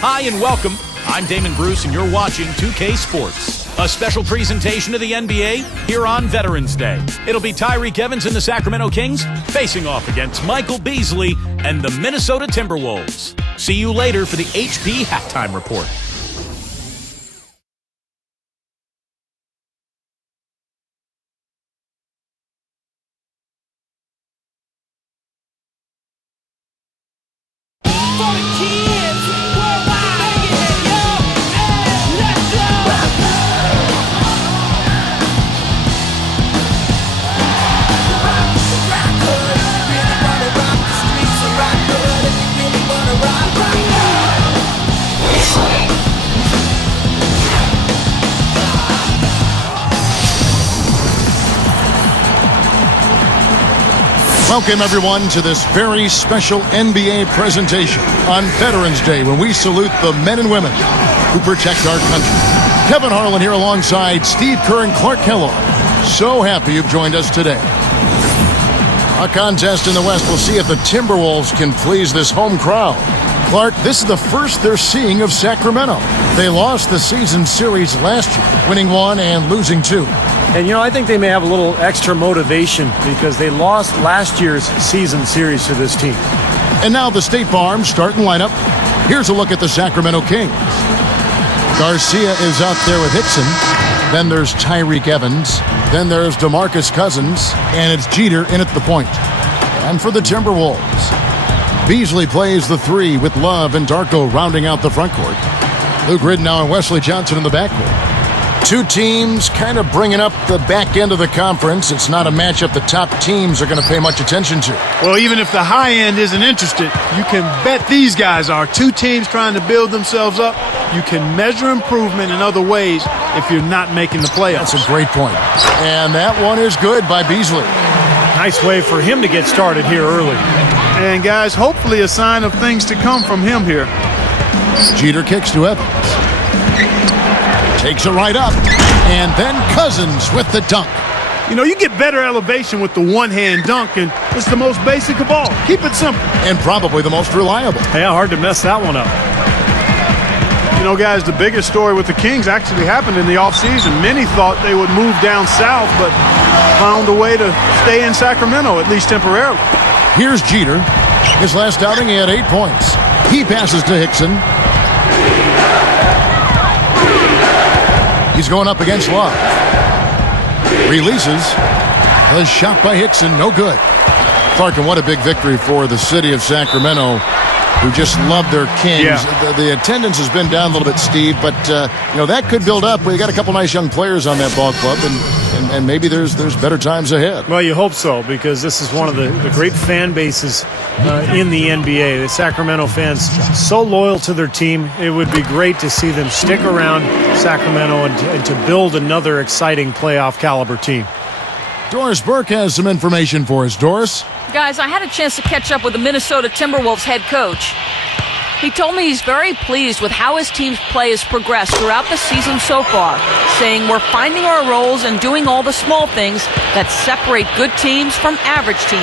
Hi and welcome. I'm Damon Bruce and you're watching 2K Sports. A special presentation of the NBA here on Veterans Day. It'll be Tyreke Evans and the Sacramento Kings facing off against Michael Beasley and the Minnesota Timberwolves. See you later for the HP Halftime Report. Welcome, everyone, to this very special NBA presentation on Veterans Day when we salute the men and women who protect our country. Kevin Harlan here alongside Steve Kerr and Clark Kellogg. So happy you've joined us today. A contest in the West will see if the Timberwolves can please this home crowd. Clark, this is the first they're seeing of Sacramento. They lost the season series last year, winning 1 and losing 2. And, I think they may have a little extra motivation because they lost last year's season series to this team. And now the State Farm starting lineup. Here's a look at the Sacramento Kings. Garcia is out there with Hickson. Then there's Tyreke Evans. Then there's DeMarcus Cousins. And it's Jeter in at the point. And for the Timberwolves, Beasley plays the 3 with Love and Darko rounding out the front court. Luke Ridnour and Wesley Johnson in the backcourt. Two teams kind of bringing up the back end of the conference. It's not a matchup the top teams are going to pay much attention to. Well, even if the high end isn't interested, you can bet these guys are. Two teams trying to build themselves up. You can measure improvement in other ways if you're not making the playoffs. That's a great point. And that one is good by Beasley. Nice way for him to get started here early. And, guys, hopefully a sign of things to come from him here. Jeter kicks to Evans. Takes it right up, and then Cousins with the dunk. You get better elevation with the one-hand dunk, and it's the most basic of all. Keep it simple. And probably the most reliable. Yeah, hard to mess that one up. Guys, the biggest story with the Kings actually happened in the offseason. Many thought they would move down south, but found a way to stay in Sacramento, at least temporarily. Here's Jeter. His last outing, he had 8 points. He passes to Hickson. He's going up against Love. Releases. The shot by Hickson, no good. Clark, and what a big victory for the city of Sacramento, who just love their Kings. Yeah. The attendance has been down a little bit, Steve, but that could build up. We got a couple nice young players on that ball club, and maybe there's better times ahead. Well, you hope so, because this is one of the great fan bases in the NBA. The Sacramento fans, so loyal to their team. It would be great to see them stick around Sacramento and to build another exciting playoff caliber team. Doris Burke has some information for us. Doris? Guys, I had a chance to catch up with the Minnesota Timberwolves head coach. He told me he's very pleased with how his team's play has progressed throughout the season so far, saying we're finding our roles and doing all the small things that separate good teams from average teams.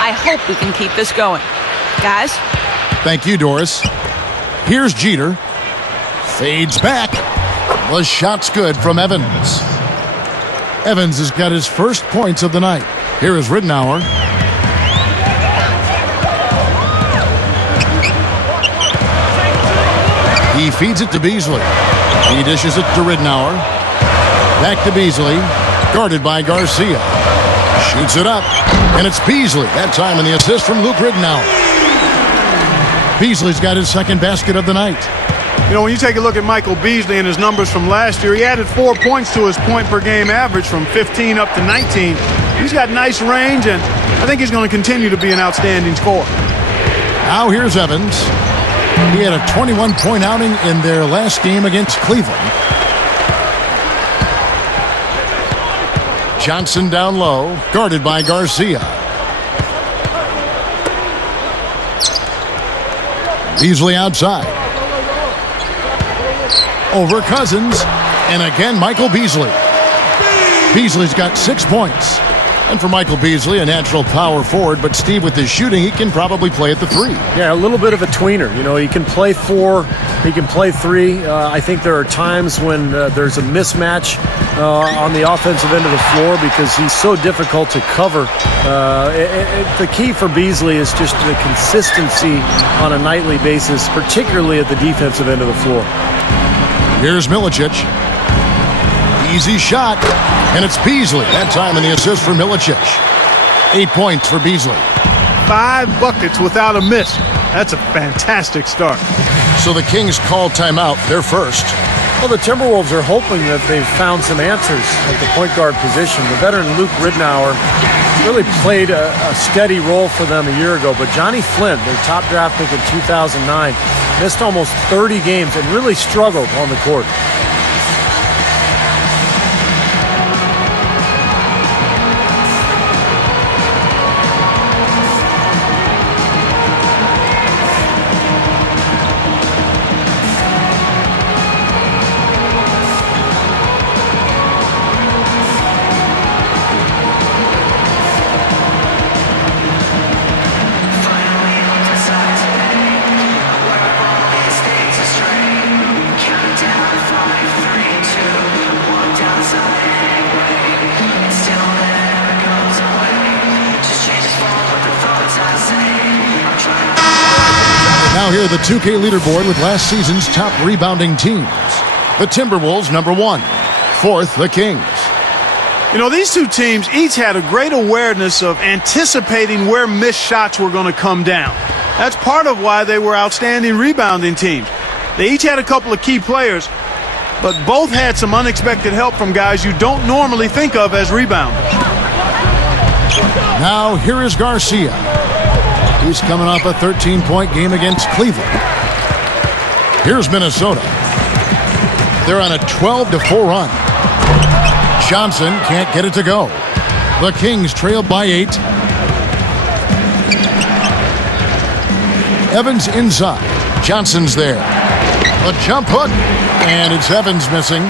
I hope we can keep this going. Guys? Thank you, Doris. Here's Jeter. Fades back. The shot's good from Evans. Evans has got his first points of the night. Here is Ridnour. He feeds it to Beasley. He dishes it to Ridnour. Back to Beasley. Guarded by Garcia. Shoots it up. And it's Beasley. That time in the assist from Luke Ridnour. Beasley's got his second basket of the night. When you take a look at Michael Beasley and his numbers from last year, he added 4 points to his point-per-game average from 15 up to 19. He's got nice range, and I think he's going to continue to be an outstanding scorer. Now here's Evans. He had a 21-point outing in their last game against Cleveland. Johnson down low, guarded by Garcia. Beasley outside. Over Cousins, and again Michael Beasley. Beasley's got 6 points. And for Michael Beasley, a natural power forward, but Steve, with his shooting, he can probably play at the 3. Yeah, a little bit of a tweener. You know, he can play 4, he can play 3. I think there are times when there's a mismatch on the offensive end of the floor because he's so difficult to cover. The key for Beasley is just the consistency on a nightly basis, particularly at the defensive end of the floor. Here's Milicic. Easy shot, and it's Beasley. That time in the assist for Milicic. 8 points for Beasley. 5 buckets without a miss. That's a fantastic start. So the Kings call timeout. They're first. Well, the Timberwolves are hoping that they've found some answers at the point guard position. The veteran Luke Ridnour really played a steady role for them a year ago, but Johnny Flint, their top draft pick in 2009, missed almost 30 games and really struggled on the court. Now here the 2K leaderboard with last season's top rebounding teams. The Timberwolves, number 1. 4th, the Kings. You know, these two teams each had a great awareness of anticipating where missed shots were going to come down. That's part of why they were outstanding rebounding teams. They each had a couple of key players, but both had some unexpected help from guys you don't normally think of as rebounders. Now here is Garcia. He's coming off a 13-point game against Cleveland. Here's Minnesota. They're on a 12-4 run. Johnson can't get it to go. The Kings trail by 8. Evans inside. Johnson's there. A jump hook, and it's Evans missing.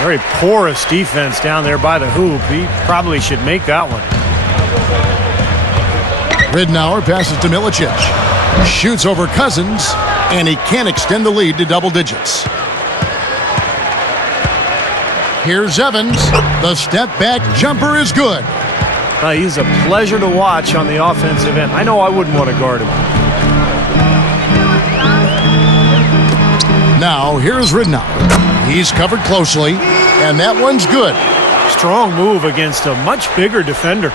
Very porous defense down there by the hoop. He probably should make that one. Ridnour passes to Milicic. Shoots over Cousins, and he can't extend the lead to double digits. Here's Evans. The step-back jumper is good. He's a pleasure to watch on the offensive end. I know I wouldn't want to guard him. Now, here's Ridnour. He's covered closely, and that one's good. Strong move against a much bigger defender.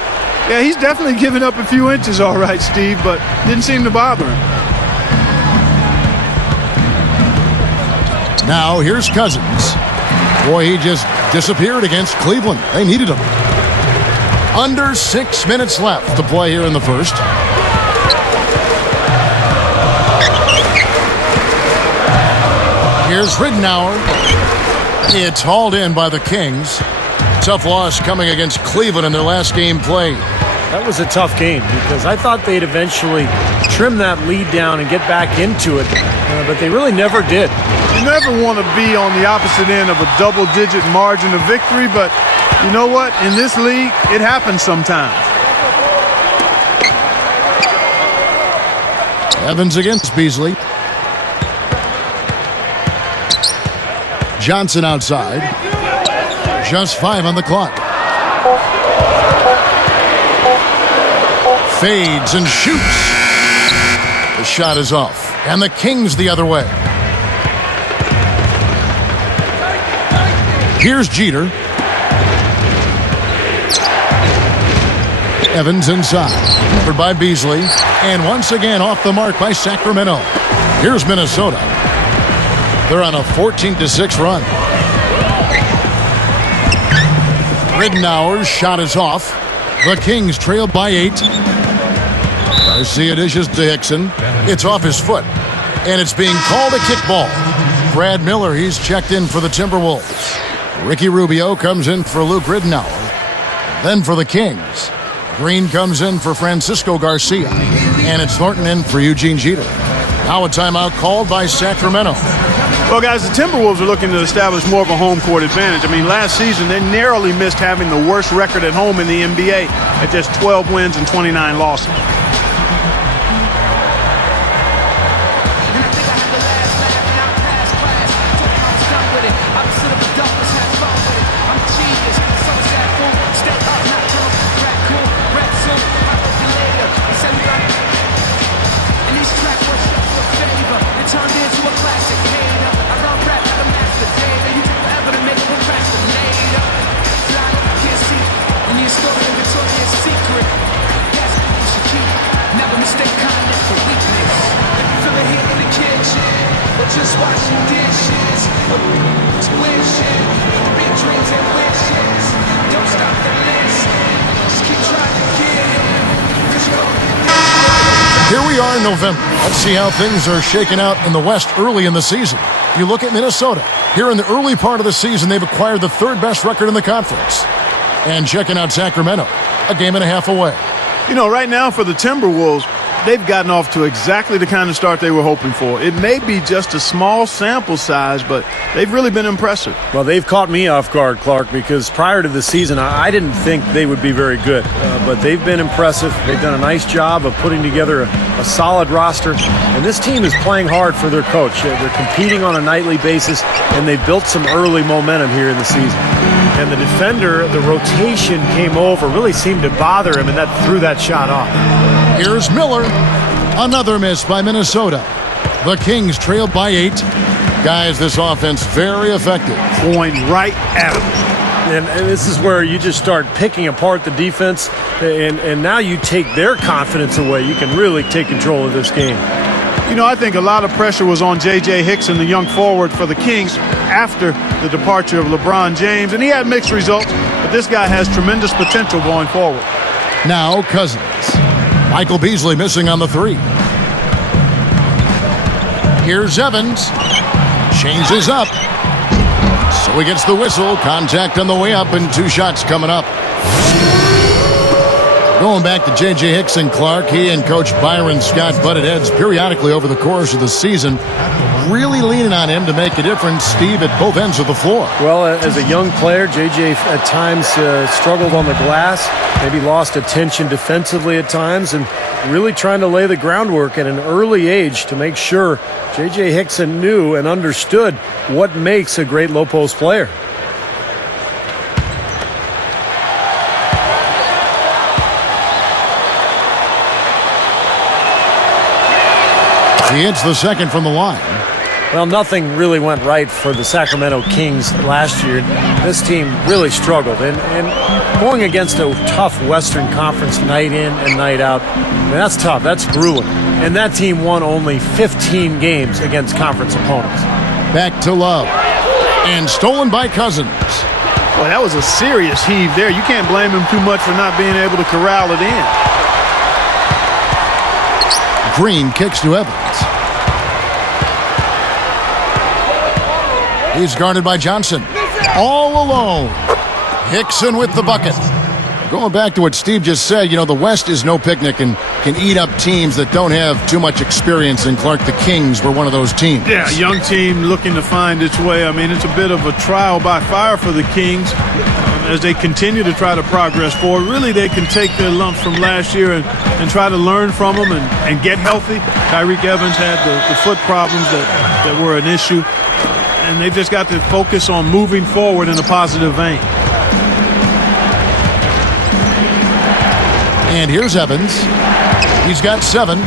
Yeah, he's definitely given up a few inches, all right, Steve, but didn't seem to bother him. Now, here's Cousins. Boy, he just disappeared against Cleveland. They needed him. Under 6 minutes left to play here in the first. Here's Ridnour. It's hauled in by the Kings. Tough loss coming against Cleveland in their last game played. That was a tough game because I thought they'd eventually trim that lead down and get back into it, but they really never did. You never want to be on the opposite end of a double-digit margin of victory, but you know what? In this league, it happens sometimes. Evans against Beasley. Johnson outside. Just 5 on the clock. Fades and shoots. The shot is off. And the Kings the other way. Here's Jeter. Evans inside. Covered by Beasley. And once again off the mark by Sacramento. Here's Minnesota. They're on a 14-6 run. Ridnour's shot is off. The Kings trail by 8. Garcia dishes to Hickson. It's off his foot. And it's being called a kickball. Brad Miller, he's checked in for the Timberwolves. Ricky Rubio comes in for Luke Ridnour. Then for the Kings, Green comes in for Francisco Garcia. And it's Thornton in for Eugene Jeter. Now a timeout called by Sacramento. Well, guys, the Timberwolves are looking to establish more of a home court advantage. I mean, last season, they narrowly missed having the worst record at home in the NBA at just 12 wins and 29 losses. Just washing dishes, wishing, big dreams and wishes. Don't stop the listen, just keep trying to get in. Here we are in November. Let's see how things are shaking out in the West early in the season. You look at Minnesota. Here in the early part of the season, they've acquired the third best record in the conference. And checking out Sacramento, a game and a half away. You know, right now for the Timberwolves, they've gotten off to exactly the kind of start they were hoping for. It may be just a small sample size, but they've really been impressive. Well, they've caught me off guard, Clark, because prior to the season, I didn't think they would be very good. But they've been impressive. They've done a nice job of putting together a solid roster. And this team is playing hard for their coach. They're competing on a nightly basis, and they've built some early momentum here in the season. And the defender, the rotation came over, really seemed to bother him, and that threw that shot off. Here's Miller. Another miss by Minnesota. The Kings trailed by 8. Guys, this offense very effective. Going right at them. And this is where you just start picking apart the defense, and now you take their confidence away. You can really take control of this game. You know, I think a lot of pressure was on J.J. Hickson, the young forward for the Kings, after the departure of LeBron James, and he had mixed results, but this guy has tremendous potential going forward. Now Cousins. Michael Beasley missing on the 3. Here's Evans. Changes up. So he gets the whistle. Contact on the way up and 2 shots coming up. Going back to J.J. Hickson, Clark, he and Coach Byron Scott butted heads periodically over the course of the season. Really leaning on him to make a difference, Steve, at both ends of the floor. Well, as a young player, J.J. at times struggled on the glass, maybe lost attention defensively at times, and really trying to lay the groundwork at an early age to make sure J.J. Hickson knew and understood what makes a great low-post player. He hits the second from the line. Well, nothing really went right for the Sacramento Kings last year. This team really struggled. And going against a tough Western Conference night in and night out, I mean, that's tough. That's grueling. And that team won only 15 games against conference opponents. Back to Love. And stolen by Cousins. Well, that was a serious heave there. You can't blame him too much for not being able to corral it in. Green kicks to Evans. He's guarded by Johnson. All alone. Hickson with the bucket. Going back to what Steve just said, you know, the West is no picnic and can eat up teams that don't have too much experience. And Clark, the Kings were one of those teams. Yeah, young team looking to find its way. I mean, it's a bit of a trial by fire for the Kings as they continue to try to progress forward. Really, they can take their lumps from last year and try to learn from them and get healthy. Tyreek Evans had the foot problems that were an issue. And they've just got to focus on moving forward in a positive vein. And here's Evans. He's got 7.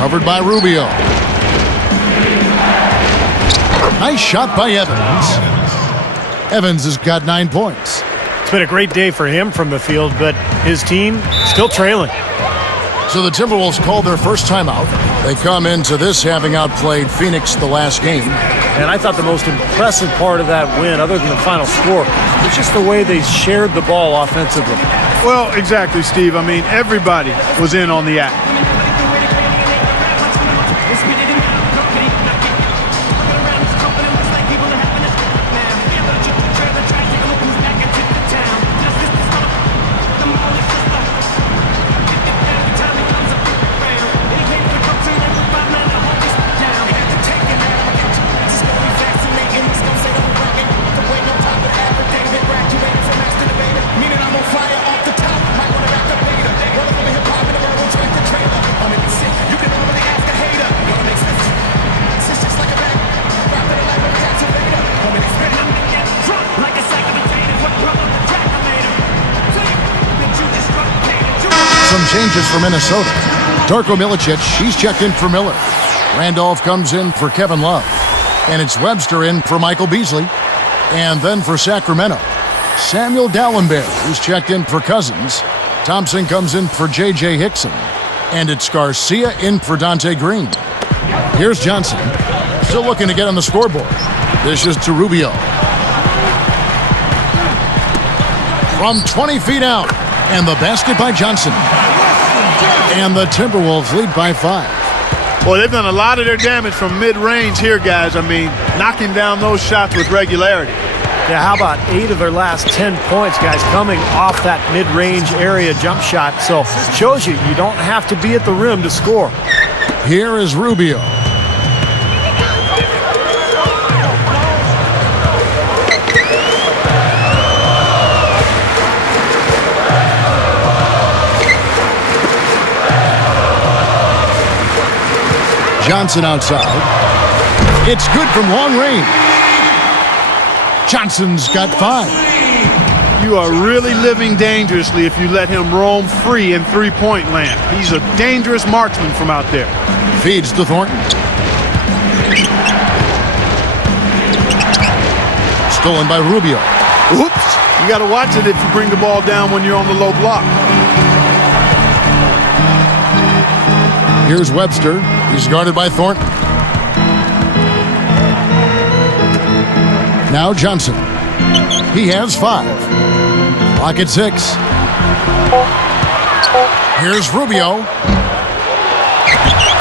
Covered by Rubio. Nice shot by Evans. Evans has got 9 points. It's been a great day for him from the field, but his team still trailing. So the Timberwolves called their first timeout. They come into this having outplayed Phoenix the last game. And I thought the most impressive part of that win, other than the final score, was just the way they shared the ball offensively. Well, exactly, Steve. I mean, everybody was in on the act. changes for Minnesota. Darko Milicic, she's checked in for Miller. Randolph comes in for Kevin Love. And it's Webster in for Michael Beasley. And then for Sacramento, Samuel Dallenberg, who's checked in for Cousins. Thompson comes in for J.J. Hickson. And it's Garcia in for Dante Green. Here's Johnson, still looking to get on the scoreboard. This is to Rubio. From 20 feet out, and the basket by Johnson. And the Timberwolves lead by 5. Well, they've done a lot of their damage from mid-range here, guys. I mean, knocking down those shots with regularity. Yeah, how about 8 of their last 10 points, guys, coming off that mid-range area jump shot. So shows you don't have to be at the rim to score. Here is Rubio. Johnson outside. It's good from long range. Johnson's got 5. You are really living dangerously if you let him roam free in three-point land. He's a dangerous marksman from out there. Feeds to Thornton. Stolen by Rubio. Oops. You got to watch it if you bring the ball down when you're on the low block. Here's Webster. He's guarded by Thornton. Now Johnson. He has 5. Clock at 6. Here's Rubio.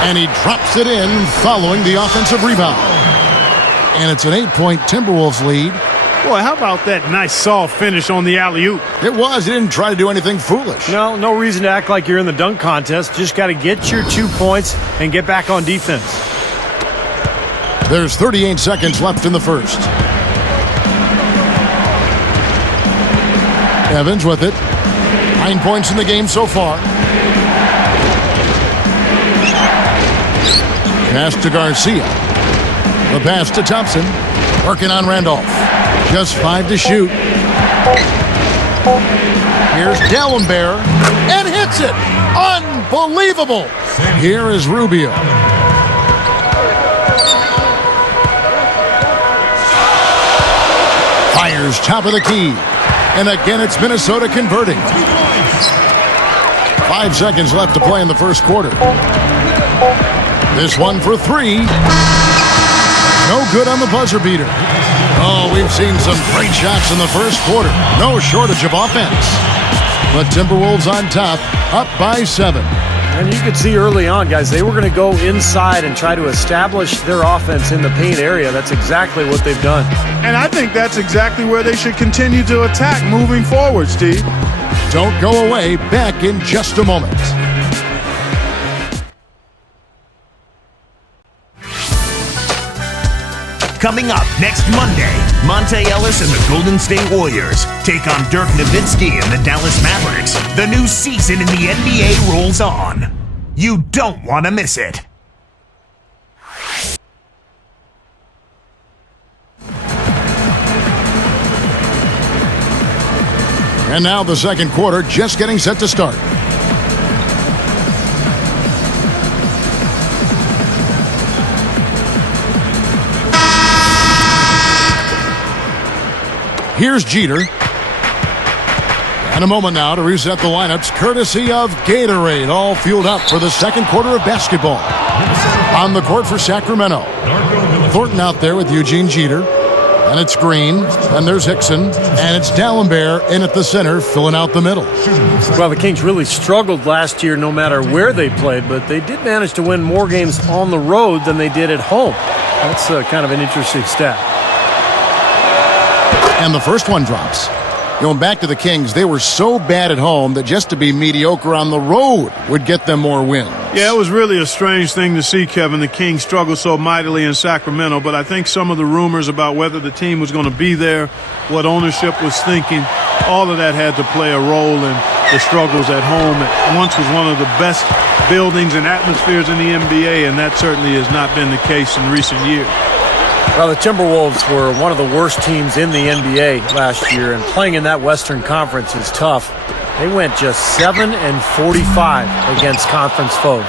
And he drops it in following the offensive rebound. And it's an 8-point Timberwolves lead. Boy, how about that nice soft finish on the alley-oop? It was. He didn't try to do anything foolish. No reason to act like you're in the dunk contest. Just got to get your 2 points and get back on defense. There's 38 seconds left in the first. Evans with it. 9 points in the game so far. Pass to Garcia. The pass to Thompson. Working on Randolph. Just 5 to shoot. Here's Dallenberg. And hits it. Unbelievable. Here is Rubio. Fires top of the key. And again, it's Minnesota converting. 5 seconds left to play in the first quarter. This one for 3. No good on the buzzer beater. Oh, we've seen some great shots in the first quarter. No shortage of offense. The Timberwolves on top, up by 7. And you could see early on, guys, they were going to go inside and try to establish their offense in the paint area. That's exactly what they've done. And I think that's exactly where they should continue to attack moving forward, Steve. Don't go away. Back in just a moment. Coming up next Monday, Monte Ellis and the Golden State Warriors take on Dirk Nowitzki and the Dallas Mavericks. The new season in the NBA rolls on. You don't want to miss it. And now the second quarter just getting set to start. Here's Jeter. And a moment now to reset the lineups, courtesy of Gatorade, all fueled up for the second quarter of basketball. On the court for Sacramento. Thornton out there with Eugene Jeter. And it's Green. And there's Hickson. And it's Dallenberg in at the center, filling out the middle. Well, the Kings really struggled last year no matter where they played, but they did manage to win more games on the road than they did at home. That's kind of an interesting stat. And the first one drops. Going back to the Kings, they were so bad at home that just to be mediocre on the road would get them more wins. Yeah, it was really a strange thing to see, Kevin. The Kings struggled so mightily in Sacramento, but I think some of the rumors about whether the team was going to be there, what ownership was thinking, all of that had to play a role in the struggles at home. It once was one of the best buildings and atmospheres in the NBA, and that certainly has not been the case in recent years. Well, the Timberwolves were one of the worst teams in the NBA last year, and playing in that Western Conference is tough. They went just 7 and 45 against conference foes.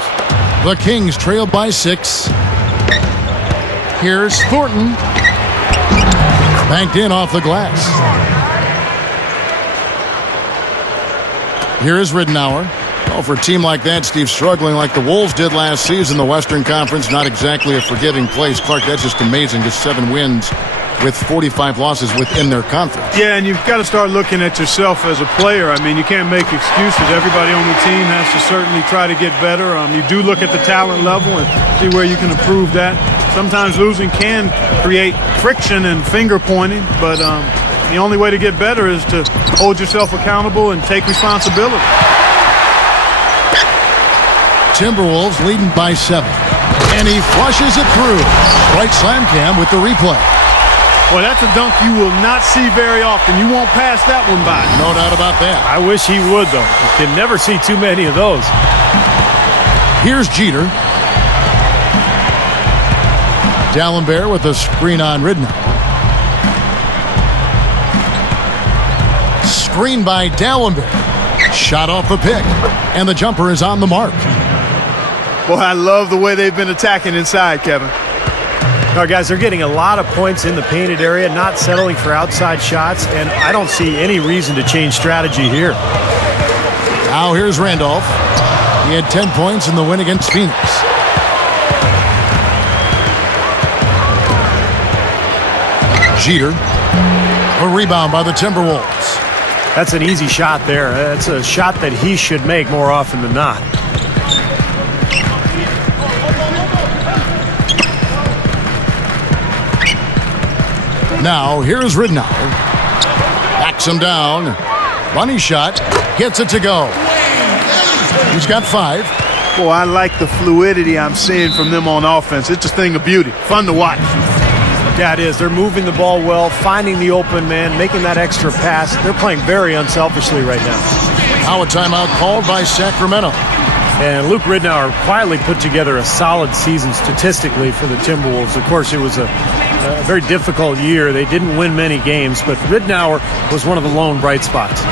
The Kings trailed by 6. Here's Thornton. Banked in off the glass. Here is Ridenour. Oh, for a team like that, Steve, struggling like the Wolves did last season, the Western Conference, not exactly a forgiving place. Clark, that's just amazing. Just 7 wins with 45 losses within their conference. Yeah, and you've got to start looking at yourself as a player. I mean, you can't make excuses. Everybody on the team has to certainly try to get better. You do look at the talent level and see where you can improve that. Sometimes losing can create friction and finger pointing, but the only way to get better is to hold yourself accountable and take responsibility. Timberwolves leading by 7. And he flushes it through. Right slam cam with the replay. Well, that's a dunk you will not see very often. You won't pass that one by. No doubt about that. I wish he would, though. You can never see too many of those. Here's Jeter. Dallenberg with a screen on Ridenour. Screen by Dallenberg. Shot off the pick. And the jumper is on the mark. Boy, I love the way they've been attacking inside, Kevin. All right, guys, they're getting a lot of points in the painted area, not settling for outside shots, and I don't see any reason to change strategy here. Now here's Randolph. He had 10 points in the win against Phoenix. Jeter. A rebound by the Timberwolves. That's an easy shot there. That's a shot that he should make more often than not. Now, here's Ridenour. Backs him down. Bunny shot. Gets it to go. He's got 5. Boy, I like the fluidity I'm seeing from them on offense. It's a thing of beauty. Fun to watch. Yeah, it is. They're moving the ball well, finding the open man, making that extra pass. They're playing very unselfishly right now. Now a timeout called by Sacramento. And Luke Ridenour quietly put together a solid season statistically for the Timberwolves. Of course, it was a very difficult year. They didn't win many games, but Ridenour was one of the lone bright spots.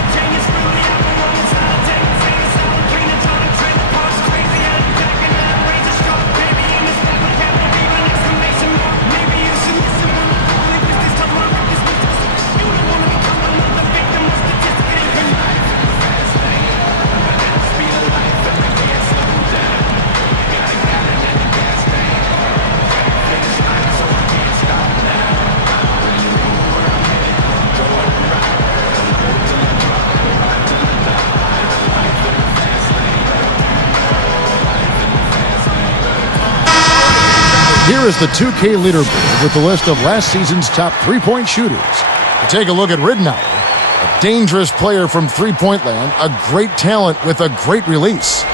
Here is the 2K leaderboard with the list of last season's top three-point shooters. To take a look at Ridenour, a dangerous player from three-point land, a great talent with a great release.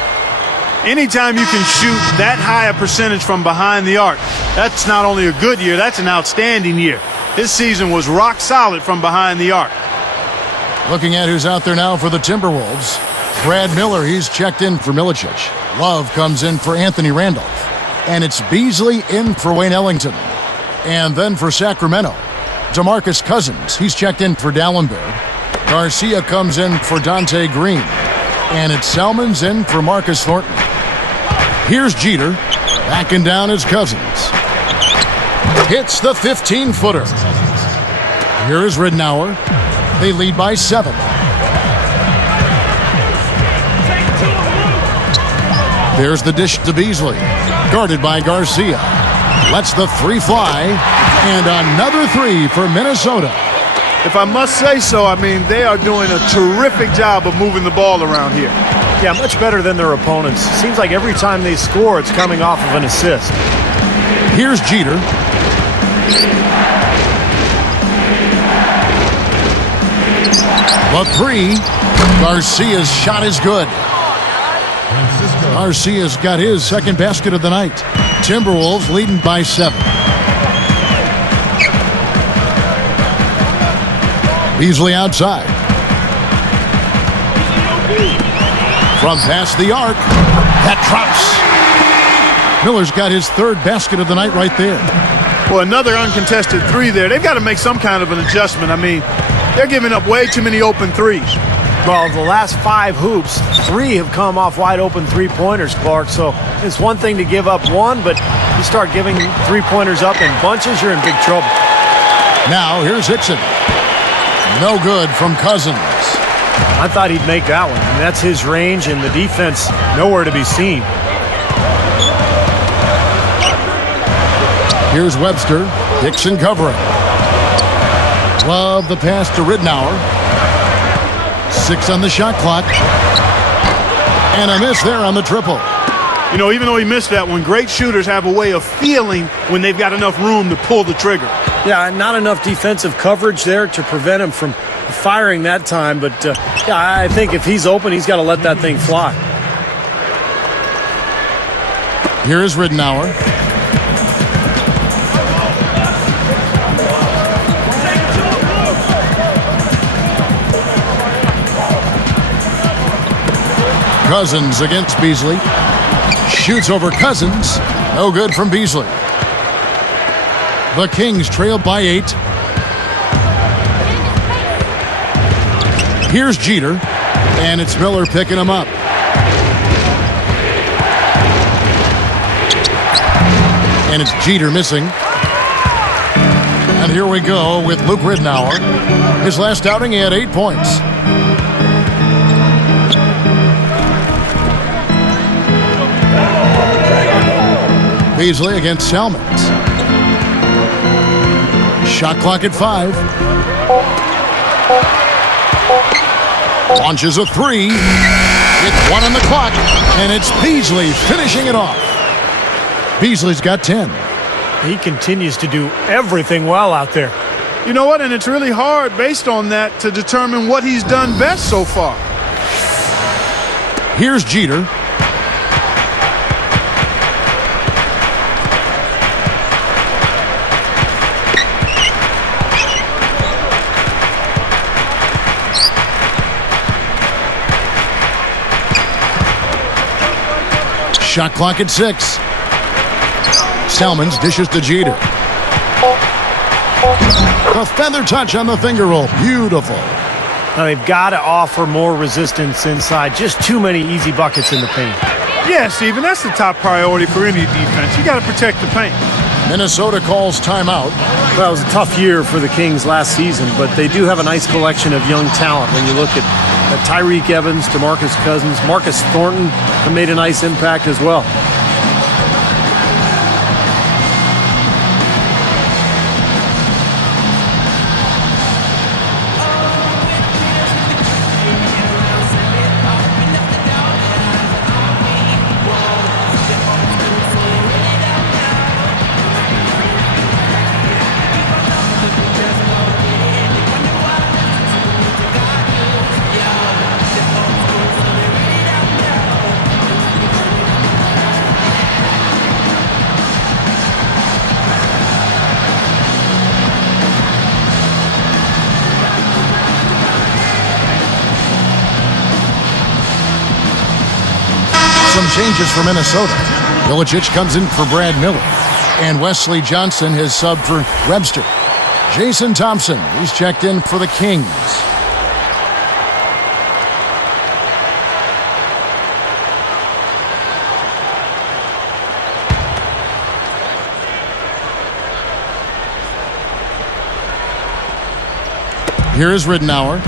Anytime you can shoot that high a percentage from behind the arc, that's not only a good year, that's an outstanding year. His season was rock solid from behind the arc. Looking at who's out there now for the Timberwolves. Brad Miller, he's checked in for Milicic. Love comes in for Anthony Randolph. And it's Beasley in for Wayne Ellington. And then for Sacramento, DeMarcus Cousins. He's checked in for Dallenberg. Garcia comes in for Dante Green. And it's Salmon's in for Marcus Thornton. Here's Jeter. Backing down his Cousins. Hits the 15-footer. Here is Ridenour. They lead by 7. There's the dish to Beasley. Guarded by Garcia. Lets the 3 fly. And another 3 for Minnesota. If I must say so, I mean, they are doing a terrific job of moving the ball around here. Yeah, much better than their opponents. Seems like every time they score, it's coming off of an assist. Here's Jeter. The 3. Garcia's shot is good. Garcia's got his second basket of the night. Timberwolves leading by 7. Beasley outside. From past the arc. That drops. Miller's got his third basket of the night right there. Well, another uncontested 3 there. They've got to make some kind of an adjustment. I mean, they're giving up way too many open threes. Well, the last 5 hoops, 3 have come off wide open three-pointers, Clark. So it's one thing to give up one, but you start giving three-pointers up in bunches, you're in big trouble. Now here's Hickson. No good from Cousins. I thought he'd make that one. I mean, that's his range, and the defense nowhere to be seen. Here's Webster. Hickson covering. Love the pass to Ridnour. 6 on the shot clock. And a miss there on the triple. You know, even though he missed that one, great shooters have a way of feeling when they've got enough room to pull the trigger. Yeah, not enough defensive coverage there to prevent him from firing that time. But, yeah, I think if he's open, he's got to let that thing fly. Here is Ridnour. Cousins against Beasley. Shoots over Cousins. No good from Beasley. The Kings trail by 8. Here's Jeter. And it's Miller picking him up. And it's Jeter missing. And here we go with Luke Ridnour. His last outing, he had 8 points. Beasley against Salmons. Shot clock at 5. Launches a 3. It's 1 on the clock, and it's Beasley finishing it off. Beasley's got 10. He continues to do everything well out there. You know what? And it's really hard based on that to determine what he's done best so far. Here's Jeter. Shot clock at 6. Salmons dishes to Jeter. The feather touch on the finger roll. Beautiful. Now they've got to offer more resistance inside. Just too many easy buckets in the paint. Yeah, Steven, that's the top priority for any defense. You got to protect the paint. Minnesota calls timeout. Well, it was a tough year for the Kings last season, but they do have a nice collection of young talent when you look at Tyreek Evans, DeMarcus Cousins, Marcus Thornton have made a nice impact as well. Some changes for Minnesota. Milicic comes in for Brad Miller. And Wesley Johnson has subbed for Webster. Jason Thompson is checked in for the Kings. Here is Ridnour.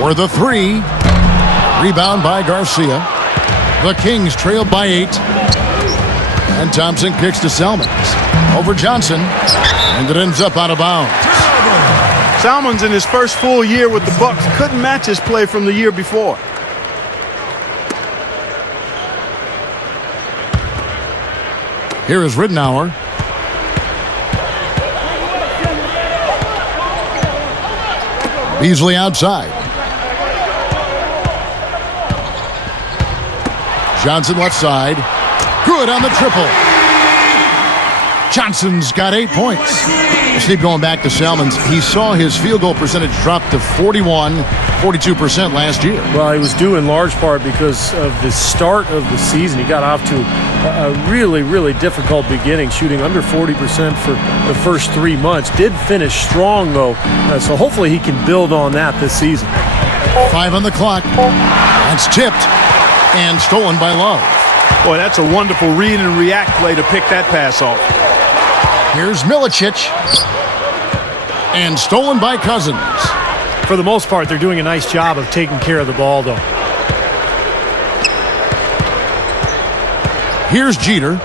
For the 3. Rebound by Garcia. The Kings trail by 8. And Thompson kicks to Salmons. Over Johnson. And it ends up out of bounds. Salmons in his first full year with the Bucks couldn't match his play from the year before. Here is Ridnour. Beasley outside. Johnson left side. Good on the triple. Johnson's got 8 points. Steve, going back to Salmons, he saw his field goal percentage drop to 42% last year. Well, he was due in large part because of the start of the season. He got off to a really, really difficult beginning, shooting under 40% for the first 3 months. Did finish strong, though, so hopefully he can build on that this season. 5 on the clock. That's tipped and stolen by Love. Boy, that's a wonderful read and react play to pick that pass off. Here's Milicic. And stolen by Cousins. For the most part, they're doing a nice job of taking care of the ball, though. Here's Jeter.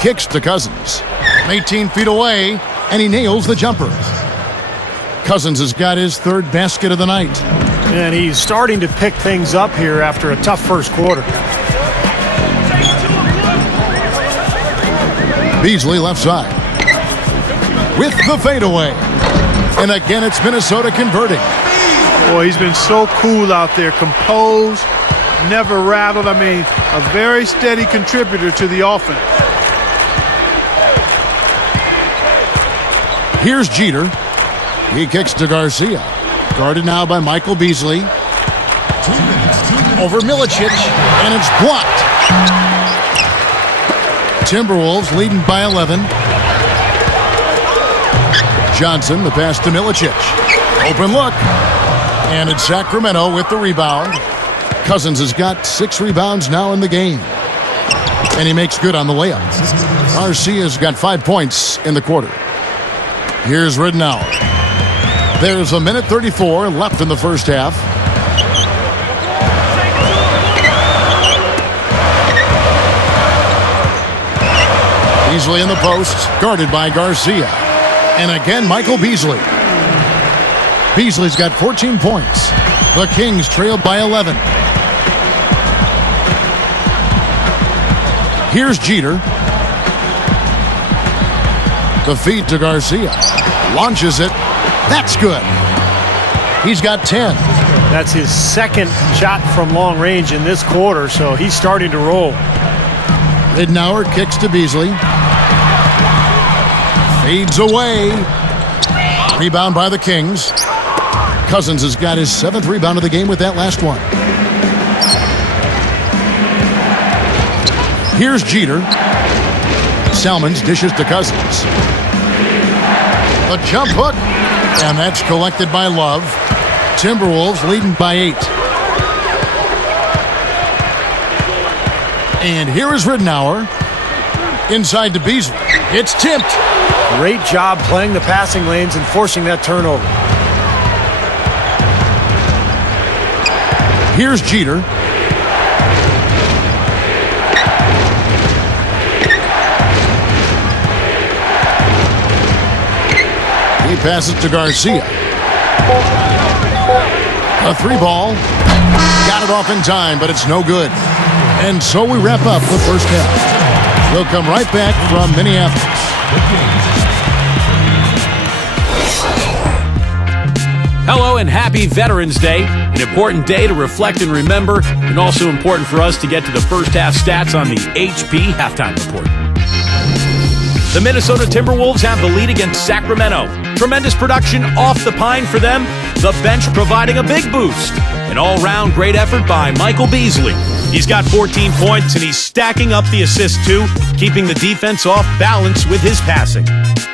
Kicks to Cousins. 18 feet away, and he nails the jumper. Cousins has got his 3rd basket of the night. And he's starting to pick things up here after a tough first quarter. Beasley left side. With the fadeaway. And again, it's Minnesota converting. Boy, he's been so cool out there, composed, never rattled. I mean, a very steady contributor to the offense. Here's Jeter. He kicks to Garcia. Guarded now by Michael Beasley. Over Milicic, and it's blocked. Timberwolves leading by 11. Johnson, the pass to Milicic. Open look. And it's Sacramento with the rebound. Cousins has got 6 rebounds now in the game. And he makes good on the layup. Garcia's got 5 points in the quarter. Here's Ridnour. There's a minute 34 left in the first half. Beasley in the post, guarded by Garcia. And again, Michael Beasley. Beasley's got 14 points. The Kings trailed by 11. Here's Jeter. The feed to Garcia. Launches it. That's good. He's got 10. That's his 2nd shot from long range in this quarter, so he's starting to roll. Ridnour kicks to Beasley. Fades away. Rebound by the Kings. Cousins has got his 7th rebound of the game with that last one. Here's Jeter. Salmons dishes to Cousins. A jump hook. And that's collected by Love. Timberwolves leading by 8. And here is Ridnour. Inside to Beasley. It's tipped. Great job playing the passing lanes and forcing that turnover. Here's Jeter. He passes to Garcia. A 3-ball. Got it off in time, but it's no good. And so we wrap up the first half. We'll come right back from Minneapolis. Hello and happy Veterans Day. An important day to reflect and remember, and also important for us to get to the first half stats on the HP Halftime Report. The Minnesota Timberwolves have the lead against Sacramento. Tremendous production off the pine for them. The bench providing a big boost. An all-round great effort by Michael Beasley. He's got 14 points and he's stacking up the assists too, keeping the defense off balance with his passing.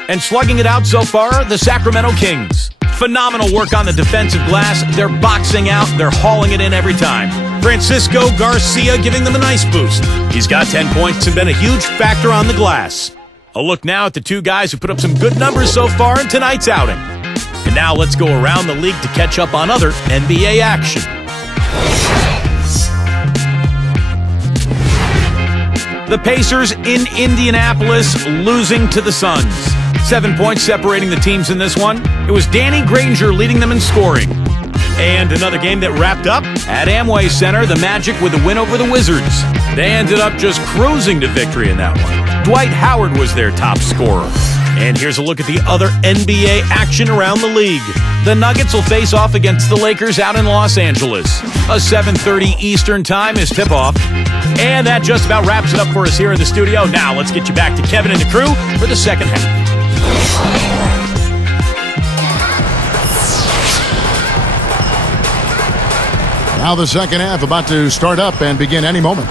And slugging it out so far, the Sacramento Kings. Phenomenal work on the defensive glass. They're boxing out. They're hauling it in every time. Francisco Garcia giving them a nice boost. He's got 10 points and been a huge factor on the glass. A look now at the two guys who put up some good numbers so far in tonight's outing. And now let's go around the league to catch up on other NBA action. The Pacers in Indianapolis losing to the Suns. 7 points separating the teams in this one. It was Danny Granger leading them in scoring. And another game that wrapped up at Amway Center, the Magic with a win over the Wizards. They ended up just cruising to victory in that one. Dwight Howard was their top scorer. And here's a look at the other NBA action around the league. The Nuggets will face off against the Lakers out in Los Angeles. A 7:30 Eastern time is tip-off. And that just about wraps it up for us here in the studio. Now let's get you back to Kevin and the crew for the second half. Now the second half about to start up and begin any moment.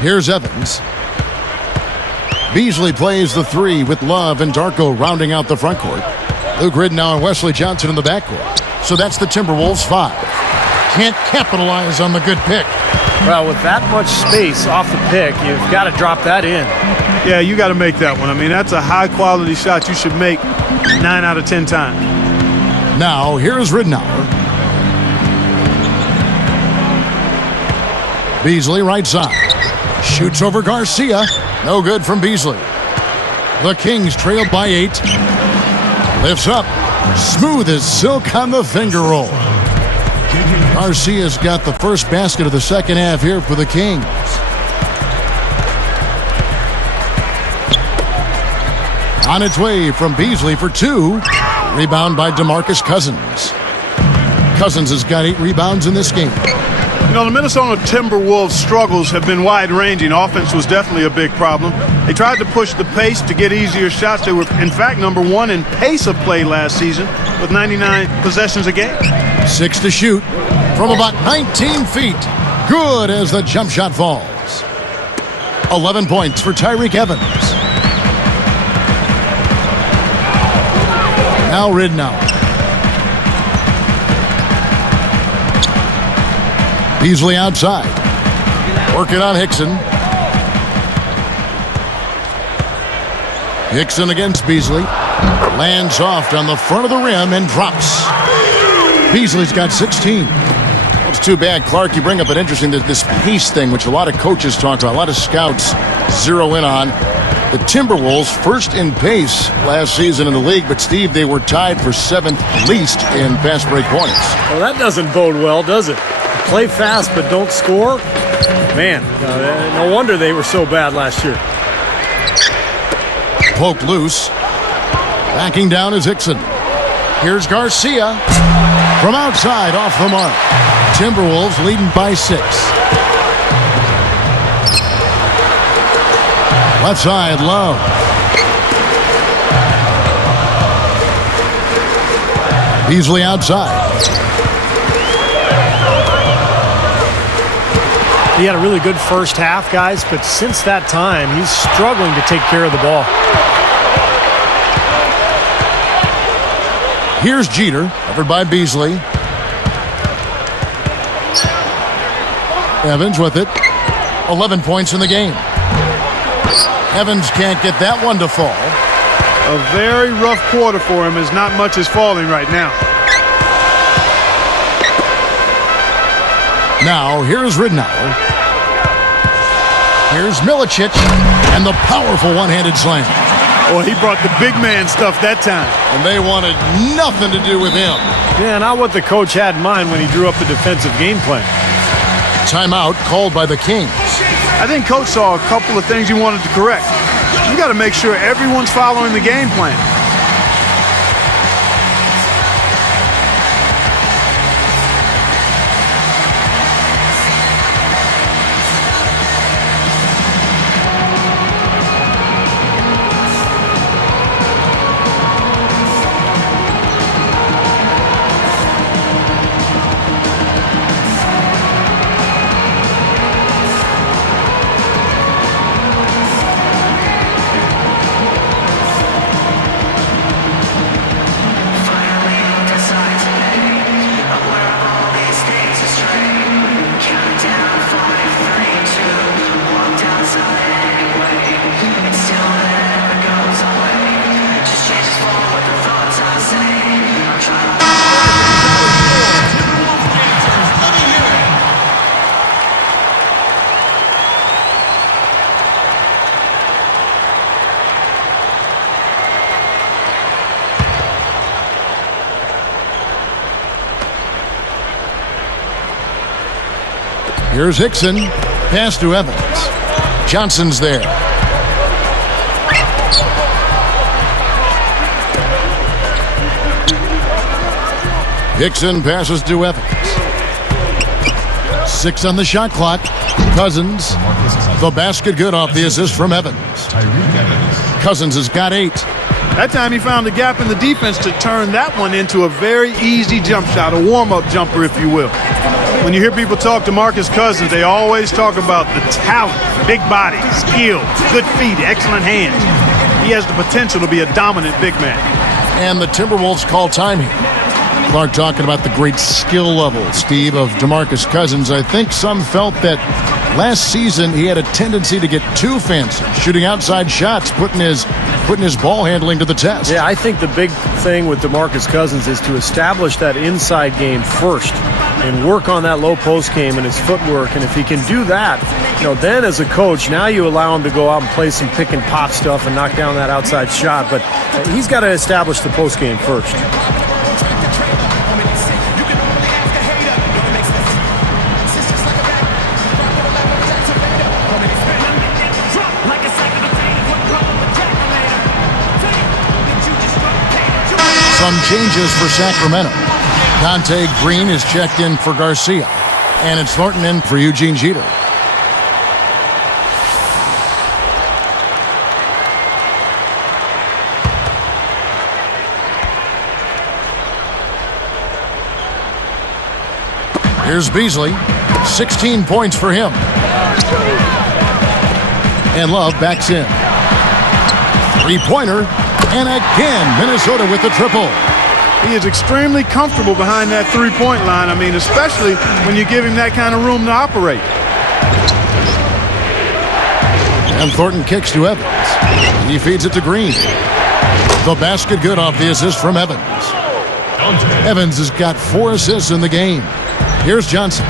Here's Evans. Beasley plays the three with Love and Darko rounding out the front court. Luke Ridnour and Wesley Johnson in the backcourt. So that's the Timberwolves 5. Can't capitalize on the good pick. Well, with that much space off the pick, you've got to drop that in. Yeah, you got to make that one. I mean, that's a high-quality shot you should make 9 out of 10 times. Now, here's Ridnour. Beasley right side. Shoots over Garcia. No good from Beasley. The Kings trailed by 8. Lifts up. Smooth as silk on the finger roll. Garcia's got the first basket of the second half here for the Kings. On its way from Beasley for 2. Rebound by DeMarcus Cousins. Cousins has got 8 rebounds in this game. You know, the Minnesota Timberwolves' struggles have been wide-ranging. Offense was definitely a big problem. They tried to push the pace to get easier shots. They were, in fact, number 1 in pace of play last season with 99 possessions a game. 6 to shoot from about 19 feet. Good as the jump shot falls. 11 points for Tyreke Evans. Now Ridnour. Beasley outside. Working on Hickson. Hickson against Beasley. Lands soft on the front of the rim and drops. Beasley's got 16. Well, it's too bad, Clark. You bring up an interesting this pace thing, which a lot of coaches talk about, a lot of scouts zero in on. The Timberwolves first in pace last season in the league, but Steve, they were tied for 7th least in fast break points. Well, that doesn't bode well, does it? Play fast but don't score? Man, no wonder they were so bad last year. Poked loose. Backing down is Hickson. Here's Garcia. From outside, off the mark. Timberwolves leading by 6. Left side, Love. Beasley outside. He had a really good first half, guys, but since that time, he's struggling to take care of the ball. Here's Jeter, covered by Beasley. Evans with it. 11 points in the game. Evans can't get that one to fall. A very rough quarter for him as not much is falling right now. Now, here's Ridnour. Here's Milicic, and the powerful one-handed slam. Well, he brought the big man stuff that time. And they wanted nothing to do with him. Yeah, not what the coach had in mind when he drew up the defensive game plan. Timeout called by the Kings. I think Coach saw a couple of things he wanted to correct. You got to make sure everyone's following the game plan. Here's Hickson. Pass to Evans. Johnson's there. Hickson passes to Evans. 6 on the shot clock. Cousins. The basket good off the assist from Evans. Cousins has got 8. That time he found a gap in the defense to turn that one into a very easy jump shot, a warm-up jumper, if you will. When you hear people talk to DeMarcus Cousins, they always talk about the talent, big body, skill, good feet, excellent hands. He has the potential to be a dominant big man. And the Timberwolves call time here. Clark talking about the great skill level, Steve, of DeMarcus Cousins. I think some felt that last season he had a tendency to get too fancy, shooting outside shots, putting his ball handling to the test. Yeah, I think the big thing with DeMarcus Cousins is to establish that inside game first and work on that low post game and his footwork. And if he can do that, then as a coach, now you allow him to go out and play some pick and pop stuff and knock down that outside shot. But he's got to establish the post game first. Some changes for Sacramento. Dante Green is checked in for Garcia. And it's Thornton in for Eugene Jeter. Here's Beasley. 16 points for him. And Love backs in. 3-pointer. And again, Minnesota with the triple. He is extremely comfortable behind that three-point line. I mean, especially when you give him that kind of room to operate. And Thornton kicks to Evans. He feeds it to Green. The basket good off the assist from Evans. Evans has got 4 assists in the game. Here's Johnson.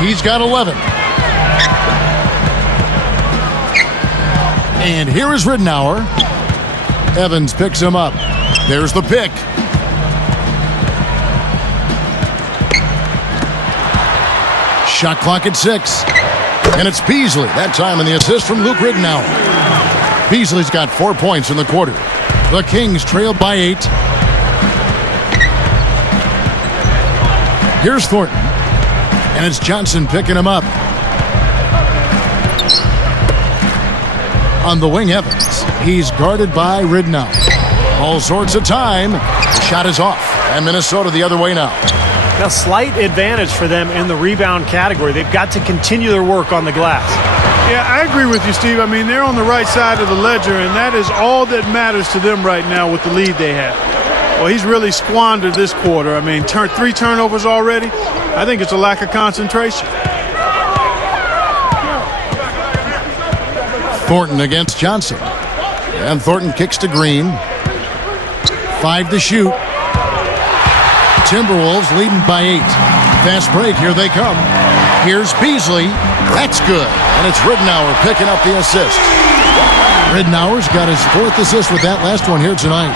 He's got 11. And here is Ridnour. Evans picks him up. There's the pick. Shot clock at 6. And it's Beasley. That time in the assist from Luke Ridnour. Beasley's got 4 points in the quarter. The Kings trail by 8. Here's Thornton. And it's Johnson picking him up. On the wing, Evans. He's guarded by Ridnour. All sorts of time. The shot is off. And Minnesota the other way now. A slight advantage for them in the rebound category. They've got to continue their work on the glass. Yeah, I agree with you, Steve. I mean, they're on the right side of the ledger, and that is all that matters to them right now with the lead they have. Well, he's really squandered this quarter. I mean, 3 turnovers already. I think it's a lack of concentration. Thornton against Johnson. And Thornton kicks to Green. 5 to shoot. Timberwolves leading by 8. Fast break, here they come. Here's Beasley. That's good. And it's Ridnour picking up the assist. Ridnour's got his 4th assist with that last one here tonight.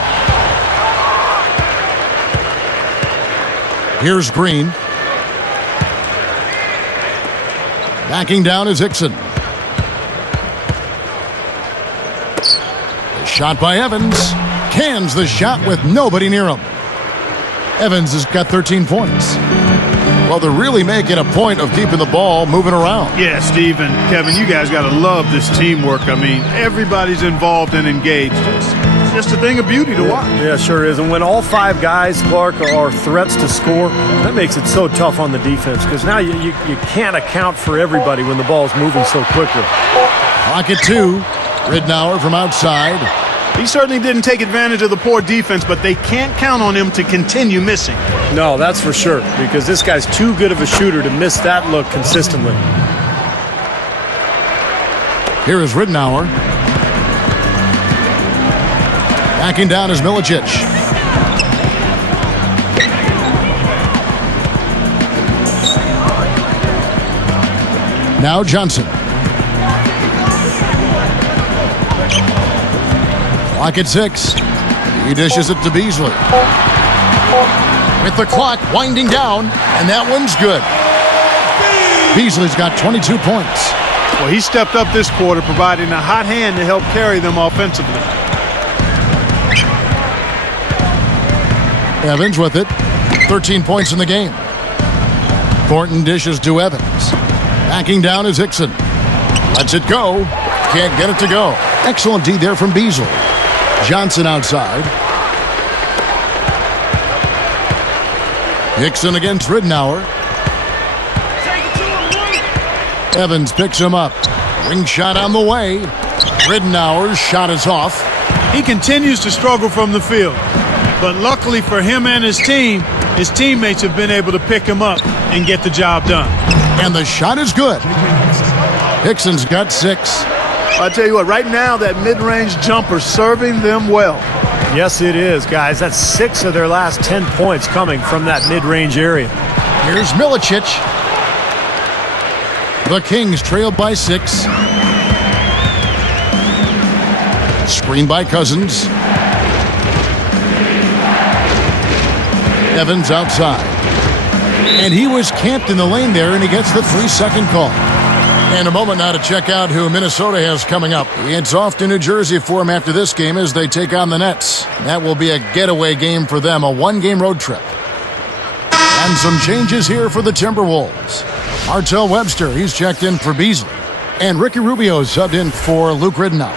Here's Green. Backing down is Hickson. The shot by Evans. Cans the shot with nobody near him. Evans has got 13 points. Well, they're really making a point of keeping the ball moving around. Yeah, Steve and Kevin, you guys got to love this teamwork. I mean, everybody's involved and engaged. It's just a thing of beauty to watch. Yeah, sure is. And when all 5 guys, Clark, are threats to score, that makes it so tough on the defense because now you can't account for everybody when the ball's moving so quickly. Clock at 2. Ridnour from outside. He certainly didn't take advantage of the poor defense, but they can't count on him to continue missing. No, that's for sure, because this guy's too good of a shooter to miss that look consistently. Here is Ridnour. Backing down is Milicic. Now Johnson. Clock at 6. He dishes it to Beasley. With the clock winding down, and that one's good. Beasley's got 22 points. Well, he stepped up this quarter, providing a hot hand to help carry them offensively. Evans with it. 13 points in the game. Thornton dishes to Evans. Backing down is Hickson. Lets it go. Can't get it to go. Excellent D there from Beasley. Johnson outside. Hickson against Ridnour. Evans picks him up. Ring shot on the way. Ridnour's shot is off. He continues to struggle from the field. But luckily for him and his team, his teammates have been able to pick him up and get the job done. And the shot is good. Hickson's got 6. I tell you what, right now that mid-range jumper serving them well. Yes, it is, guys. That's 6 of their last 10 points coming from that mid-range area. Here's Milicic. The Kings trail by 6. Screen by Cousins. Evans outside. And he was camped in the lane there, and he gets the 3-second call. And a moment now to check out who Minnesota has coming up. It's off to New Jersey for them after this game as they take on the Nets. That will be a getaway game for them, a 1-game road trip. And some changes here for the Timberwolves. Martell Webster, he's checked in for Beasley. And Ricky Rubio subbed in for Luke Ridnour.